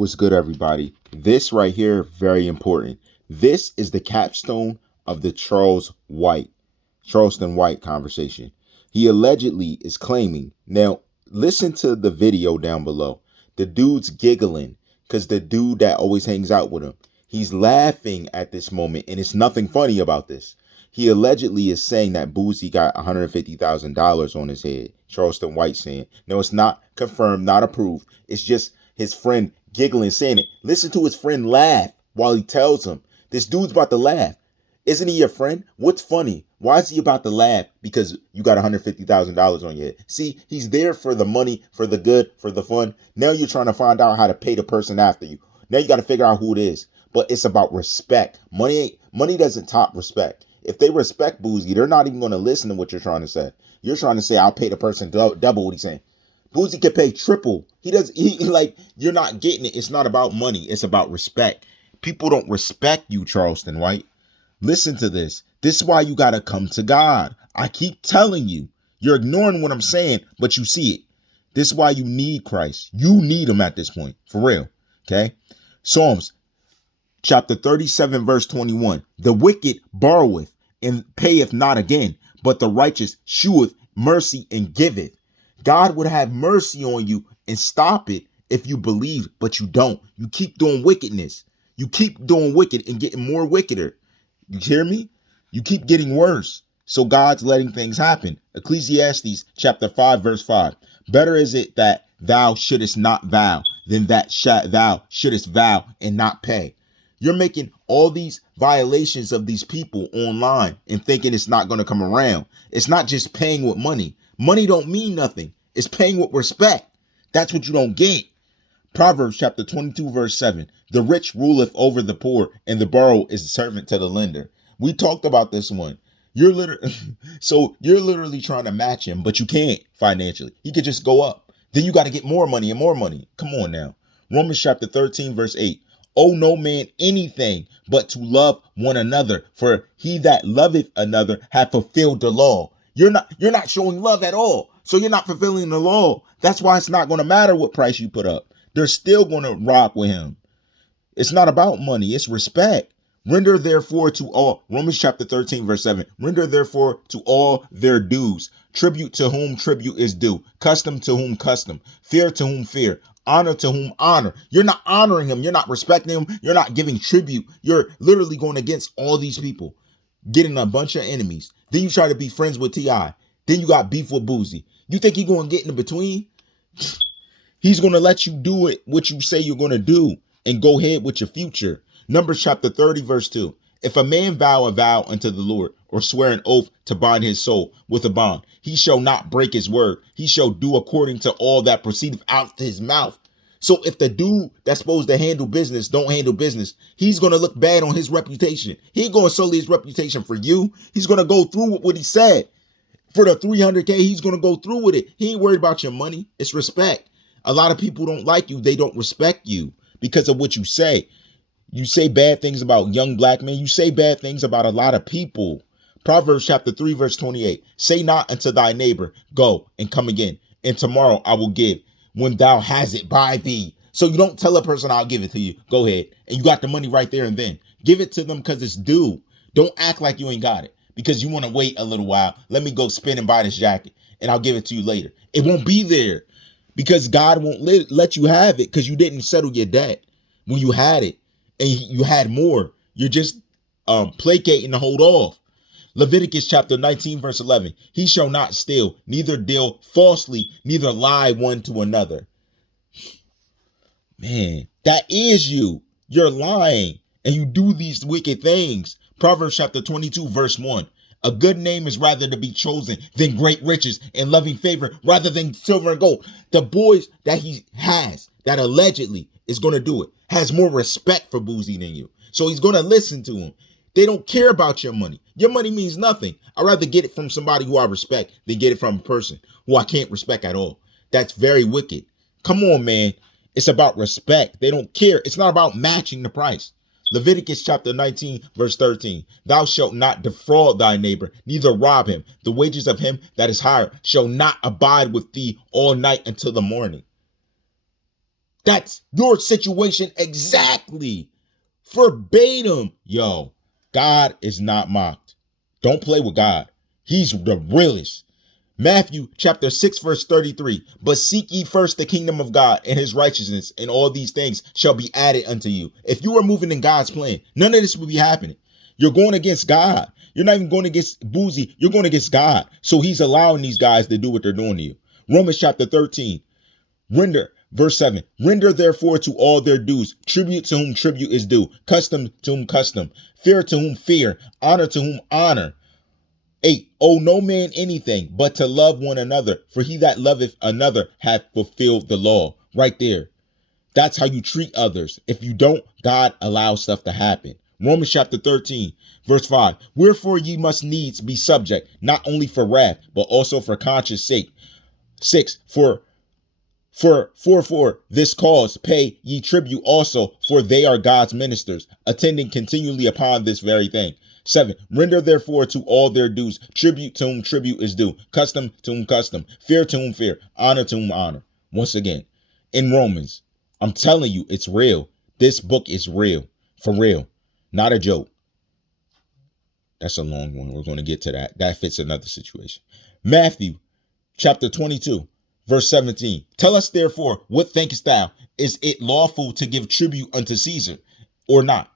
What's good, everybody? This right here, very important. This is the capstone of the Charleston White conversation. He allegedly is claiming. Now, listen to the video down below. The dude's giggling because the dude that always hangs out with him, he's laughing at this moment, and it's nothing funny about this. He allegedly is saying that Boosie got $150,000 on his head. Charleston White saying. No, it's not confirmed, not approved. It's just his friend giggling, saying it. Listen to his friend laugh while he tells him. This dude's about to laugh. Isn't he your friend? What's funny? Why is he about to laugh? Because you got $150,000 on your head. See, he's there for the money, for the good, for the fun. Now you're trying to find out how to pay the person after you. Now you got to figure out who it is. But it's about respect. Money doesn't top respect. If they respect Boosie, they're not even going to listen to what you're trying to say. You're trying to say, I'll pay the person double what he's saying. Boosie can pay triple. You're not getting it. It's not about money. It's about respect. People don't respect you, Charleston White. Listen to this. This is why you got to come to God. I keep telling you. You're ignoring what I'm saying, but you see it. This is why you need Christ. You need him at this point. For real. Okay? Psalms chapter 37, verse 21. The wicked borroweth and payeth not again, but the righteous sheweth mercy and giveth. God would have mercy on you and stop it if you believe, but you don't. You keep doing wickedness. You keep doing wicked and getting more wickeder. You hear me? You keep getting worse. So God's letting things happen. Ecclesiastes chapter 5, verse 5. Better is it that thou shouldest not vow than that thou shouldest vow and not pay. You're making all these violations of these people online and thinking it's not going to come around. It's not just paying with money. Money don't mean nothing. It's paying with respect. That's what you don't get. Proverbs chapter 22, verse 7. The rich ruleth over the poor, and the borrower is a servant to the lender. We talked about this one. You're literally trying to match him, but you can't financially. He could just go up. Then you got to get more money and more money. Come on now. Romans chapter 13, verse 8. Owe no man anything but to love one another, for he that loveth another hath fulfilled the law. You're not showing love at all. So you're not fulfilling the law. That's why it's not going to matter what price you put up. They're still going to rock with him. It's not about money. It's respect. Render therefore to all, Romans chapter 13, verse 7. Render therefore to all their dues. Tribute to whom tribute is due. Custom to whom custom. Fear to whom fear. Honor to whom honor. You're not honoring him. You're not respecting him. You're not giving tribute. You're literally going against all these people. Getting a bunch of enemies. Then you try to be friends with T.I. Then you got beef with Boosie. You think he's going to get in between? He's going to let you do it, what you say you're going to do, and go ahead with your future. Numbers chapter 30, verse 2. If a man vow a vow unto the Lord, or swear an oath to bind his soul with a bond, he shall not break his word. He shall do according to all that proceedeth out of his mouth. So if the dude that's supposed to handle business don't handle business, he's going to look bad on his reputation. He ain't going to sully his reputation for you. He's going to go through with what he said. For the 300K, he's going to go through with it. He ain't worried about your money. It's respect. A lot of people don't like you. They don't respect you because of what you say. You say bad things about young black men. You say bad things about a lot of people. Proverbs chapter 3, verse 28. Say not unto thy neighbor, go and come again, and tomorrow I will give when thou hast it by thee. So you don't tell a person I'll give it to you. Go ahead. And you got the money right there and then. Give it to them because it's due. Don't act like you ain't got it because you want to wait a little while. Let me go spin and buy this jacket and I'll give it to you later. It won't be there because God won't let you have it because you didn't settle your debt when you had it and you had more. You're just placating to hold off. Leviticus chapter 19, verse 11. He shall not steal, neither deal falsely, neither lie one to another. Man, that is you. You're lying and you do these wicked things. Proverbs chapter 22, verse 1. A good name is rather to be chosen than great riches and loving favor rather than silver and gold. The boys that he has that allegedly is going to do it has more respect for Boosie than you. So he's going to listen to him. They don't care about your money. Your money means nothing. I'd rather get it from somebody who I respect than get it from a person who I can't respect at all. That's very wicked. Come on, man. It's about respect. They don't care. It's not about matching the price. Leviticus chapter 19, verse 13. Thou shalt not defraud thy neighbor, neither rob him. The wages of him that is hired shall not abide with thee all night until the morning. That's your situation exactly. Verbatim. Yo, God is not mocked. Don't play with God. He's the realest. Matthew chapter 6 verse 33. But seek ye first the kingdom of God and his righteousness, and all these things shall be added unto you. If you are moving in God's plan, none of this will be happening. You're going against God. You're not even going against Boozy. You're going against God. So he's allowing these guys to do what they're doing to you. Romans chapter 13. Verse 7, render therefore to all their dues, tribute to whom tribute is due, custom to whom custom, fear to whom fear, honor to whom honor. 8, owe no man anything but to love one another, for he that loveth another hath fulfilled the law. Right there. That's how you treat others. If you don't, God allows stuff to happen. Romans chapter 13, verse 5, wherefore ye must needs be subject, not only for wrath, but also for conscience sake. 6, for this cause pay ye tribute also, for they are God's ministers, attending continually upon this very thing. 7, render therefore to all their dues, tribute to whom tribute is due, custom to whom custom, fear to whom fear, honor to whom honor. Once again, in Romans, I'm telling you, it's real. This book is real, for real, not a joke. That's a long one. We're going to get to that. That fits another situation. Matthew chapter 22. Verse 17, tell us therefore, what thinkest thou? Is it lawful to give tribute unto Caesar or not?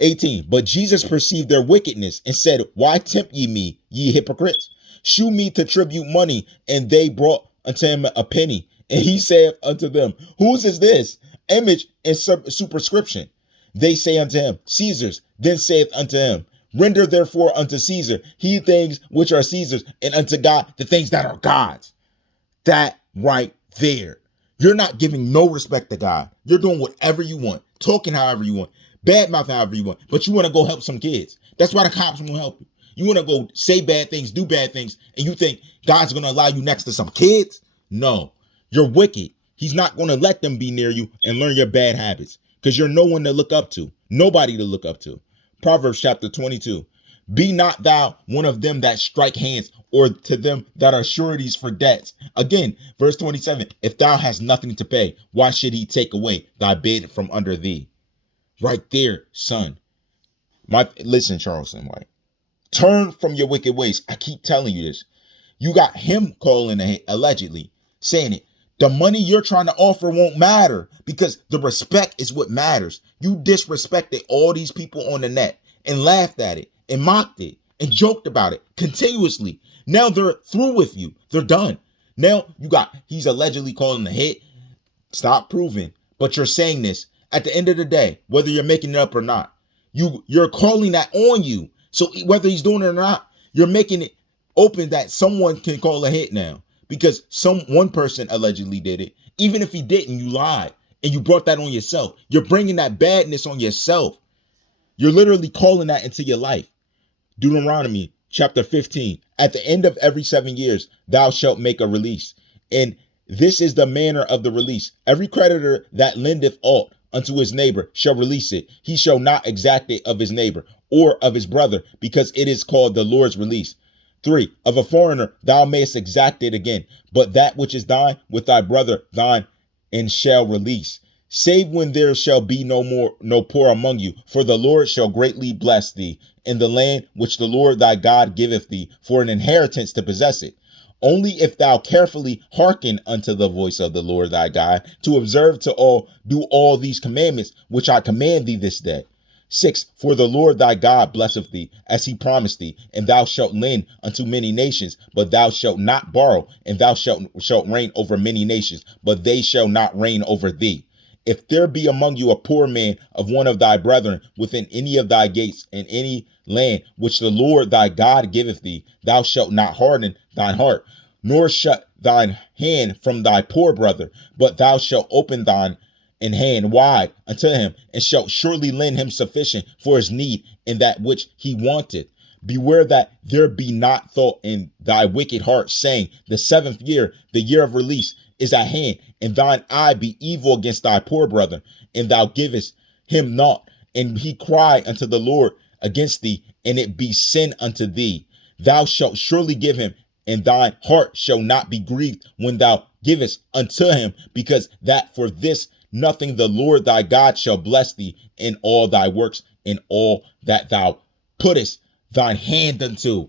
18, but Jesus perceived their wickedness and said, why tempt ye me, ye hypocrites? Shew me to tribute money. And they brought unto him a penny. And he saith unto them, whose is this image and superscription? They say unto him, Caesar's. Then saith unto him, render therefore unto Caesar he things which are Caesar's, and unto God the things that are God's. That right there. You're not giving no respect to God. You're doing whatever you want, talking however you want, badmouth however you want, but you want to go help some kids. That's why the cops won't help you. You want to go say bad things, do bad things, and you think God's going to allow you next to some kids? No, you're wicked. He's not going to let them be near you and learn your bad habits, because you're no one to look up to, nobody to look up to. Proverbs chapter 22. Be not thou one of them that strike hands, or to them that are sureties for debts. Again, verse 27, if thou hast nothing to pay, why should he take away thy bed from under thee? Right there, son. Listen, Charleston White. Turn from your wicked ways. I keep telling you this. You got him calling allegedly, saying it. The money you're trying to offer won't matter, because the respect is what matters. You disrespected all these people on the net and laughed at it and mocked it and joked about it continuously. Now they're through with you. They're done. Now he's allegedly calling a hit. Stop proving. But you're saying this. At the end of the day, whether you're making it up or not, you're calling that on you. So whether he's doing it or not, you're making it open that someone can call a hit now, because one person allegedly did it. Even if he didn't, you lied and you brought that on yourself. You're bringing that badness on yourself. You're literally calling that into your life. Deuteronomy chapter 15. At the end of every 7 years, thou shalt make a release. And this is the manner of the release. Every creditor that lendeth aught unto his neighbor shall release it. He shall not exact it of his neighbor or of his brother, because it is called the Lord's release. 3, of a foreigner thou mayest exact it again, but that which is thine with thy brother thine, and shall release. Save when there shall be no poor among you, for the Lord shall greatly bless thee in the land which the Lord thy God giveth thee for an inheritance to possess it. Only if thou carefully hearken unto the voice of the Lord thy God, to observe to do all these commandments which I command thee this day. 6, for the Lord thy God blesseth thee, as he promised thee, and thou shalt lend unto many nations, but thou shalt not borrow, and thou shalt reign over many nations, but they shall not reign over thee. If there be among you a poor man of one of thy brethren within any of thy gates in any land which the Lord thy God giveth thee, thou shalt not harden thine heart, nor shut thine hand from thy poor brother, but thou shalt open thine hand wide unto him, and shalt surely lend him sufficient for his need in that which he wanteth. Beware that there be not thought in thy wicked heart, saying, the 7th year, the year of release, is at hand, and thine eye be evil against thy poor brother, and thou givest him naught, and he cry unto the Lord against thee, and it be sin unto thee. Thou shalt surely give him, and thine heart shall not be grieved when thou givest unto him, because that for this nothing, the Lord thy God shall bless thee in all thy works, in all that thou puttest thine hand unto.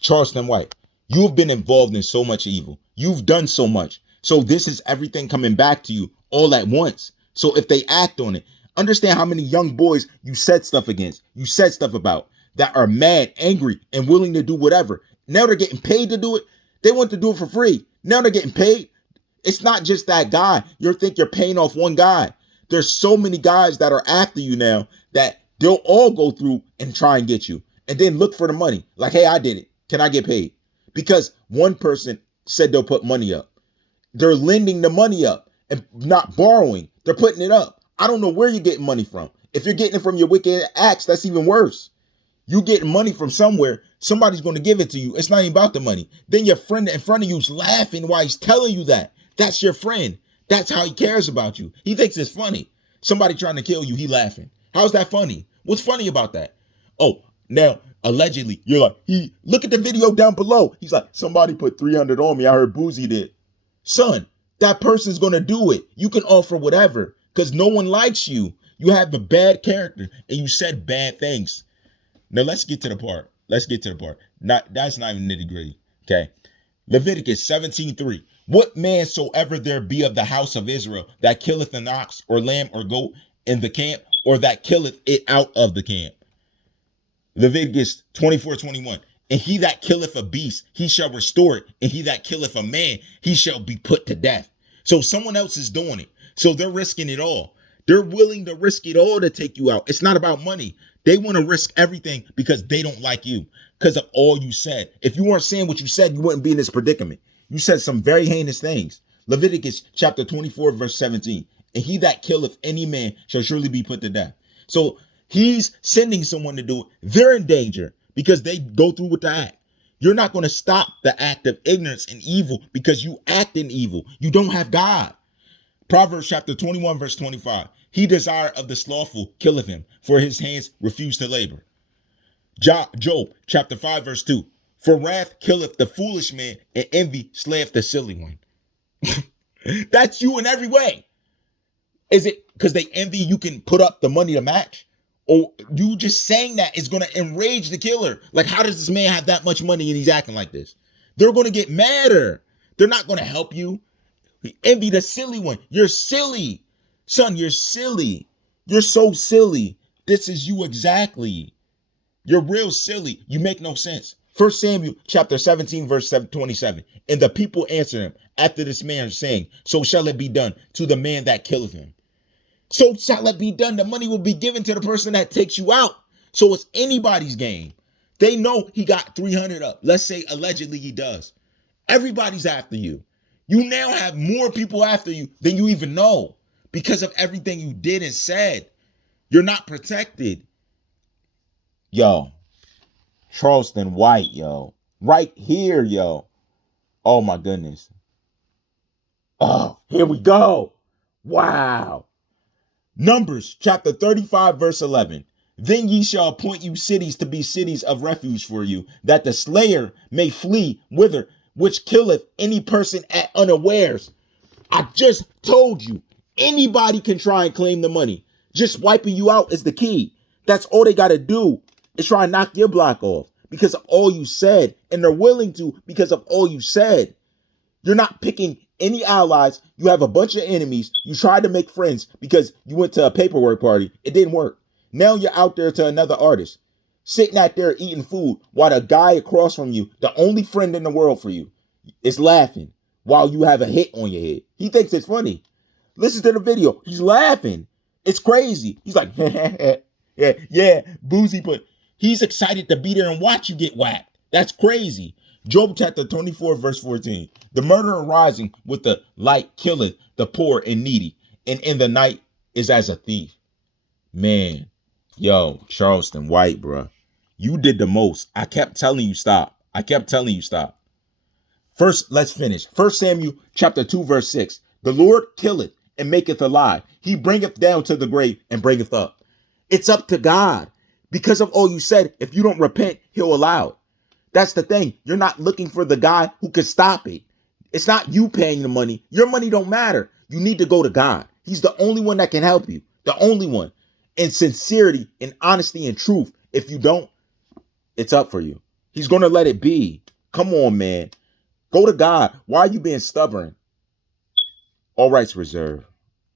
Charleston White, you have been involved in so much evil. You've done so much. So this is everything coming back to you all at once. So if they act on it, understand how many young boys you said stuff against, you said stuff about, that are mad, angry, and willing to do whatever. Now they're getting paid to do it. They want to do it for free. Now they're getting paid. It's not just that guy. You think you're paying off one guy. There's so many guys that are after you now that they'll all go through and try and get you. And then look for the money. Like, hey, I did it. Can I get paid? Because one person said they'll put money up. They're lending the money up and not borrowing. They're putting it up. I don't know where you're getting money from. If you're getting it from your wicked acts, that's even worse. You getting money from somewhere, somebody's going to give it to you. It's not even about the money. Then your friend in front of you is laughing while he's telling you that. That's your friend. That's how he cares about you. He thinks it's funny. Somebody trying to kill you, he laughing. How's that funny? What's funny about that? Oh, now, allegedly, you're like, look at the video down below. He's like, somebody put 300 on me. I heard Boozy did. Son, that person's going to do it. You can offer whatever because no one likes you. You have a bad character and you said bad things. Now, let's get to the part. That's not even nitty gritty. Okay. Leviticus 17:3. What man soever there be of the house of Israel that killeth an ox or lamb or goat in the camp, or that killeth it out of the camp. Leviticus 24:21. And he that killeth a beast, he shall restore it. And he that killeth a man, he shall be put to death. So someone else is doing it. So they're risking it all. They're willing to risk it all to take you out. It's not about money. They want to risk everything because they don't like you, because of all you said. If you weren't saying what you said, you wouldn't be in this predicament. You said some very heinous things. Leviticus chapter 24, verse 17. And he that killeth any man shall surely be put to death. So he's sending someone to do it. They're in danger because they go through with the act. You're not going to stop the act of ignorance and evil because you act in evil. You don't have God. Proverbs chapter 21, verse 25. He desire of the slothful killeth him, for his hands refuse to labor. Job chapter 5, verse 2. For wrath killeth the foolish man, and envy slayeth the silly one. That's you in every way. Is it because they envy you can put up the money to match? Or you just saying that is going to enrage the killer? Like, how does this man have that much money and he's acting like this? They're going to get madder. They're not going to help you. Envy the silly one. You're silly. Son, you're silly. You're so silly. This is you exactly. You're real silly. You make no sense. 1 Samuel chapter 17, verse 27. And the people answered him after this manner, saying, so shall it be done to the man that killeth him. So shall it be done. The money will be given to the person that takes you out. So it's anybody's game. They know he got 300 up. Let's say allegedly he does. Everybody's after you. You now have more people after you than you even know because of everything you did and said. You're not protected. Yo, Charleston White, yo. Right here, yo. Oh, my goodness. Oh, here we go. Wow. Numbers chapter 35, verse 11. Then ye shall appoint you cities to be cities of refuge for you, that the slayer may flee whither, which killeth any person at unawares. I just told you, anybody can try and claim the money. Just wiping you out is the key. That's all they got to do is try and knock your block off because of all you said. And they're willing to because of all you said. You're not picking any allies. You have a bunch of enemies. You tried to make friends because you went to a paperwork party. It didn't work. Now you're out there to another artist, sitting out there eating food while the guy across from you, the only friend in the world for you, is laughing while you have a hit on your head. He thinks it's funny. Listen to the video. He's laughing. It's crazy. He's like, yeah, Boozy, but he's excited to be there and watch you get whacked. That's crazy. Job chapter 24, verse 14. The murderer rising with the light killeth the poor and needy, and in the night is as a thief. Man, yo, Charleston White, bro. You did the most. I kept telling you stop. First, let's finish. 1 Samuel chapter 2, verse 6. The Lord killeth and maketh alive. He bringeth down to the grave and bringeth up. It's up to God. Because of all you said, if you don't repent, he'll allow it. That's the thing. You're not looking for the guy who can stop it. It's not you paying the money. Your money don't matter. You need to go to God. He's the only one that can help you. The only one. In sincerity, in honesty, and truth. If you don't, it's up for you. He's going to let it be. Come on, man. Go to God. Why are you being stubborn? All rights reserved.